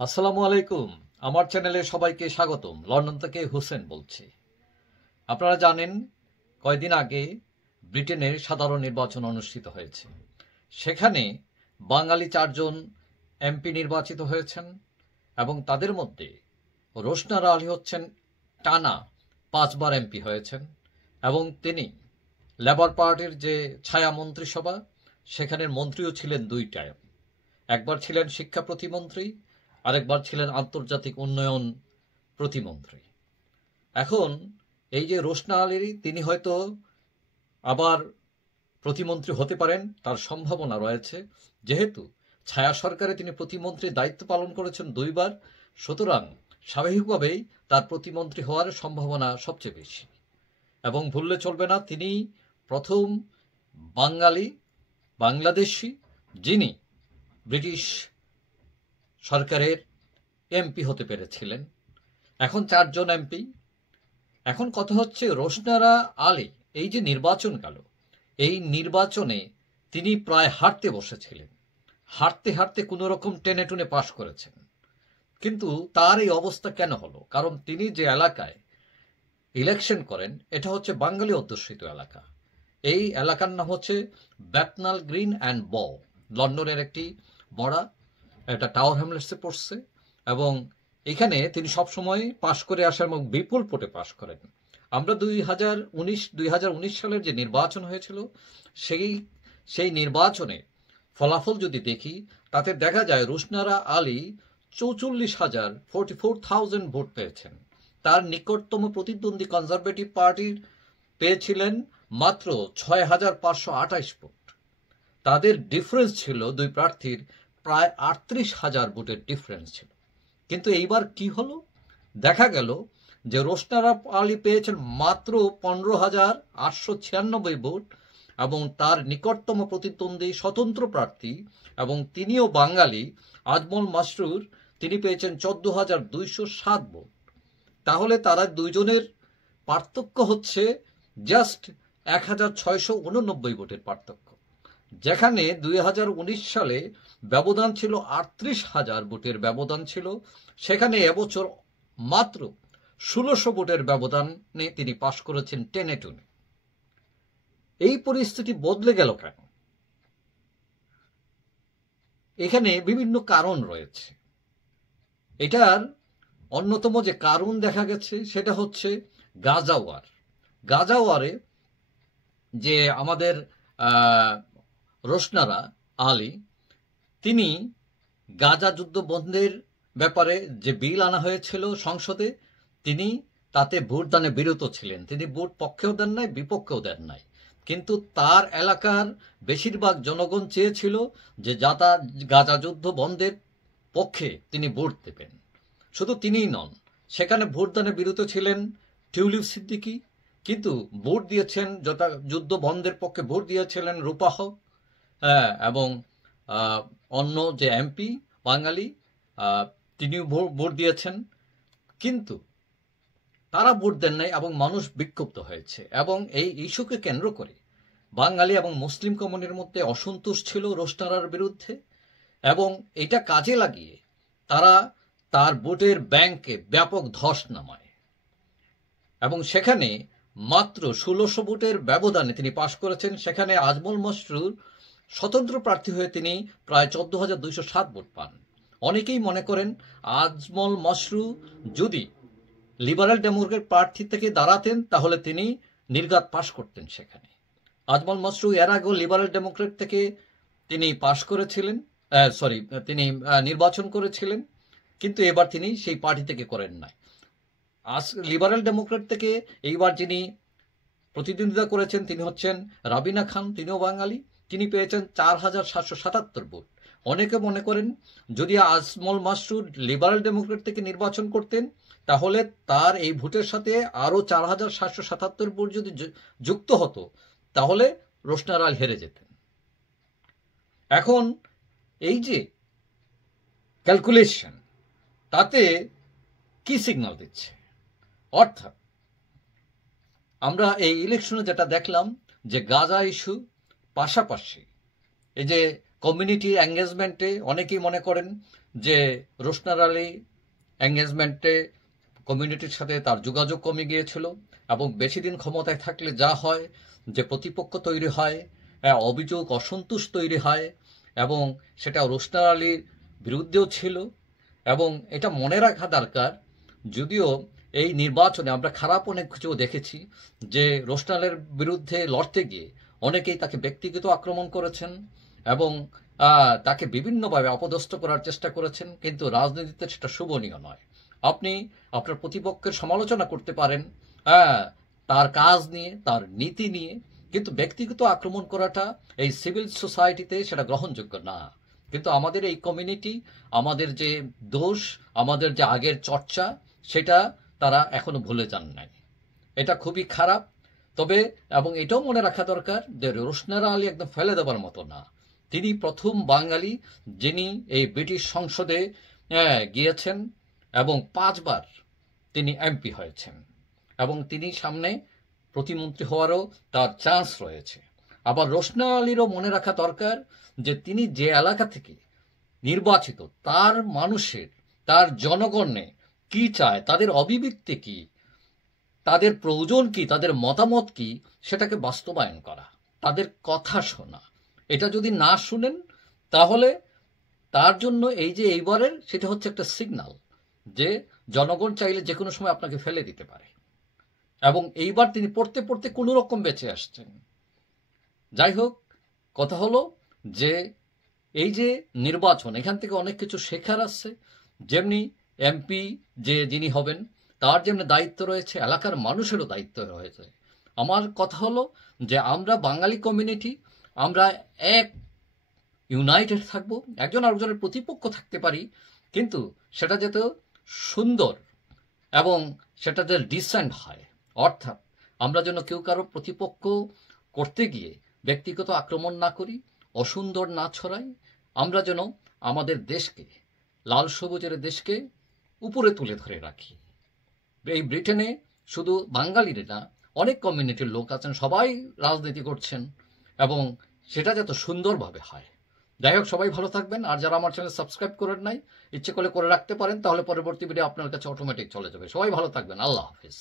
আসসালামু আলাইকুম। আমার চ্যানেলে সবাইকে স্বাগতম। লন্ডন থেকে হোসেন বলছি। আপনারা জানেন কয়েকদিন আগে ব্রিটেনের সাধারণ নির্বাচন অনুষ্ঠিত হয়েছে। সেখানে বাঙালি 4 জন এমপি নির্বাচিত হয়েছেন এবং তাদের মধ্যে রোশনারা আলী হচ্ছেন টানা 5 বার এমপি হয়েছেন এবং তিনি লেবার পার্টির যে ছায়া মন্ত্রিসভা সেখানের মন্ত্রীও ছিলেন 2 টাইম। একবার ছিলেন শিক্ষা প্রতিমন্ত্রী, আরেকবার ছিলেন আন্তর্জাতিক উন্নয়ন প্রতিমন্ত্রী। এখন এই যে রোশনা আলী, তিনি হয়তো আবার প্রতিমন্ত্রী হতে পারেন, তার সম্ভাবনা রয়েছে, যেহেতু ছায়া সরকারে তিনি প্রতিমন্ত্রীর দায়িত্ব পালন করেছেন 2 বার। সুতরাং স্বাভাবিকভাবেই তার প্রতিমন্ত্রী হওয়ার সম্ভাবনা সবচেয়ে বেশি। এবং ভুললে চলবে না, তিনি প্রথম বাংলাদেশি যিনি ব্রিটিশ সরকারের এমপি হতে পেরেছিলেন। এখন 4 জন এমপি। এখন কথা হচ্ছে রোশনারা আলী এই যে নির্বাচন গেল, এই নির্বাচনে তিনি প্রায় হারতে বসেছিলেন। হারতে হারতে কোনো রকম টেনে টুনে পাশ করেছেন। কিন্তু তার এই অবস্থা কেন হলো? কারণ তিনি যে এলাকায় ইলেকশন করেন এটা হচ্ছে বাঙালি অধ্যুষিত এলাকা। এই এলাকার নাম হচ্ছে ব্যাটনাল গ্রিন অ্যান্ড ব, লন্ডনের একটি বড়া, একটা টাওয়ার হ্যামলেটসে পড়ছে। এবং এখানে তিনি সবসময় পাশ করে আসার এবং বিপুল ভোটে পাশ করেন। আমরা 2019 সালের যে নির্বাচন হয়েছিল সেই নির্বাচনে ফলাফল যদি দেখি, তাতে দেখা যায় রোশনারা আলী 44,000 ভোট পেয়েছেন। তার নিকটতম প্রতিদ্বন্দ্বী কনজারভেটিভ পার্টির পেয়েছিলেন মাত্র 6,528 ভোট। তাদের ডিফারেন্স ছিল, 2 প্রার্থীর প্রায় 38,000 ভোটের ডিফারেন্স ছিল। কিন্তু এইবার কি হলো? দেখা গেল যে রোশনারা আলী পেয়েছেন মাত্র 15,896 ভোট এবং তার নিকটতম প্রতিদ্বন্দ্বী স্বতন্ত্র প্রার্থী এবং তিনিও বাঙালি আজমল মাসরুর, তিনি পেয়েছেন 14,207 ভোট। তাহলে তারা দুইজনের পার্থক্য হচ্ছে জাস্ট 1,689 ভোটের পার্থক্য। যেখানে 2019 সালে ব্যবধান ছিল 38,000 ভোটের ব্যবধান ছিল, সেখানে এবছর মাত্র 1600 ভোটের ব্যবধানে তিনি পাশ করেছেন টেনে টুনে। এই পরিস্থিতি বদলে গেল কেন? এখানে বিভিন্ন কারণ রয়েছে। এটার অন্যতম যে কারণ দেখা গেছে সেটা হচ্ছে গাজাওয়ারে যে আমাদের রোশনারা আলী, তিনি গাজা যুদ্ধ বন্ধের ব্যাপারে যে বিল আনা হয়েছিল সংসদে, তিনি তাতে ভোটদানে বিরত ছিলেন। তিনি ভোট পক্ষেও দেন নাই, বিপক্ষেও দেন নাই। কিন্তু তার এলাকার বেশিরভাগ জনগণ চেয়েছিল যে গাজা যুদ্ধ বন্ধের পক্ষে তিনি ভোট দেবেন। শুধু তিনিই নন, সেখানে ভোটদানে বিরত ছিলেন টিউলিপ সিদ্দিকী, কিন্তু ভোট দিয়েছেন যুদ্ধ বন্ধের পক্ষে ভোট দিয়েছিলেন রূপা হক এবং অন্য যে এমপি বাঙালি, তিনিও ভোট দিয়েছেন। কিন্তু তারা ভোট দেন নাই এবং মানুষ বিক্ষুব্ধ হয়েছে। এবং এই ইস্যুকে কেন্দ্র করে বাঙালি এবং মুসলিম কমিউনিটির মধ্যে অসন্তোষ ছিল রোশনারার বিরুদ্ধে, এবং এটা কাজে লাগিয়ে তারা তার ভোটের ব্যাংকে ব্যাপক ধস নামায় এবং সেখানে মাত্র 1600 ভোটের ব্যবধানে তিনি পাশ করেছেন। সেখানে আজমল মসরুর স্বতন্ত্র প্রার্থী হয়ে তিনি প্রায় 14,207 ভোট পান। অনেকেই মনে করেন আজমল মসরু যদি লিবারেল ডেমোক্রেট প্রার্থী থেকে দাঁড়াতেন তাহলে তিনি নির্ঘাত পাশ করতেন। সেখানে আজমল মসরু এর আগেও লিবারেল ডেমোক্রেট থেকে তিনি পাশ করেছিলেন, তিনি নির্বাচন করেছিলেন, কিন্তু এবার তিনি সেই পার্টি থেকে করেন নাই। লিবারেল ডেমোক্রেট থেকে এইবার যিনি প্রতিদ্বন্দ্বিতা করেছেন তিনি হচ্ছেন রাবিনা খান, তিনিও বাঙালি। তিনি পেয়েছেন 4,777 ভোট। অনেকে মনে করেন যদি আজমল মাসরুর লিবারেল ডেমোক্রেট থেকে নির্বাচন করতেন তাহলে তার এই ভোটের সাথে আরো 4,777 ভোট যদি যুক্ত হতো তাহলে রোশনারা আলী হেরে যেতেন। এখন এই যে ক্যালকুলেশন, তাতে কি সিগন্যাল দিচ্ছে? অর্থাৎ আমরা এই ইলেকশনে যেটা দেখলাম যে গাজা ইস্যু পাশাপাশি এই যে কমিউনিটি এঙ্গেজমেন্টে অনেকেই মনে করেন যে রোশনার আলী এঙ্গেজমেন্টে কমিউনিটির সাথে তার যোগাযোগ কমে গিয়েছিল এবং বেশি দিন ক্ষমতায় থাকলে যা হয় যে প্রতিপক্ষ তৈরি হয়, অভিযোগ অসন্তোষ তৈরি হয়, এবং সেটা রোশনার আলীর বিরুদ্ধেও ছিল। এবং এটা মনে রাখা দরকার, যদিও এই নির্বাচনে আমরা খারাপ অনেক কিছু দেখেছি, যে রোশনালের বিরুদ্ধে লড়তে গিয়ে অনেকেই তাকে ব্যক্তিগত আক্রমণ করেছেন এবং তাকে বিভিন্নভাবে অপদস্থ করার চেষ্টা করেছেন, কিন্তু রাজনীতিতে সেটা শোভনীয় নয়। আপনি আপনার প্রতিপক্ষের সমালোচনা করতে পারেন তার কাজ নিয়ে, তার নীতি নিয়ে, কিন্তু ব্যক্তিগত আক্রমণ করাটা এই সিভিল সোসাইটিতে সেটা গ্রহণযোগ্য না। কিন্তু আমাদের এই কমিউনিটি, আমাদের যে দোষ, আমাদের যে আগের চর্চা, সেটা তারা এখনো ভুলে যান নাই। এটা খুবই খারাপ। তবে এবং এটাও মনে রাখা দরকার যে রোশনার আলী একদম ফেলে দেওয়ার মতো না। তিনি প্রথম বাঙালি যিনি এই ব্রিটিশ সংসদে গিয়েছেন এবং 5 বার তিনি এমপি হয়েছেন, এবং তিনি সামনে প্রতিমন্ত্রী হওয়ারও তার চান্স রয়েছে। আবার রোশনার আলীরও মনে রাখা দরকার যে তিনি যে এলাকা থেকে নির্বাচিত, তার মানুষের, তার জনগণে কি চায়, তাদের অভিব্যক্তি কি, তাদের প্রয়োজন কি, তাদের মতামত কি, সেটাকে বাস্তবায়ন করা, তাদের কথা শোনা। এটা যদি না শুনেন তাহলে তার জন্য এই যে এইবারের, সেটা হচ্ছে একটা সিগন্যাল যে জনগণ চাইলে যে কোনো সময় আপনাকে ফেলে দিতে পারে। এবং এইবার তিনি পড়তে পড়তে কোনো রকম বেঁচে আসছেন। যাই হোক, কথা হলো যে এই যে নির্বাচন, এখান থেকে অনেক কিছু শেখার আছে। যেমনি এমপি যে যিনি হবেন তার যেমনি দায়িত্ব রয়েছে, এলাকার মানুষেরও দায়িত্ব রয়েছে। আমার কথা হলো যে আমরা বাঙালি কমিউনিটি, আমরা এক ইউনাইটেড থাকবো, একজন আরেকজনের প্রতিপক্ষ থাকতে পারি, কিন্তু সেটা যাতে সুন্দর এবং সেটা যে ডিসেন্ট হয়। অর্থাৎ আমরা যেন কেউ কারো প্রতিপক্ষ করতে গিয়ে ব্যক্তিগত আক্রমণ না করি, অসুন্দর না ছড়াই। আমরা যেন আমাদের দেশকে, লাল সবুজের দেশকে উপরে তুলে ধরে রাখি। এই ব্রিটেনে শুধু বাঙালির না, অনেক কমিউনিটির লোক আছেন, সবাই রাজনীতি করছেন, এবং সেটা যাতে সুন্দরভাবে হয়। যাই হোক, সবাই ভালো থাকবেন। আর যারা আমার চ্যানেল সাবস্ক্রাইব করেন নাই, ইচ্ছে করলে করে রাখতে পারেন, তাহলে পরবর্তী ভিডিও আপনার কাছে অটোমেটিক চলে যাবে। সবাই ভালো থাকবেন। আল্লাহ হাফিজ।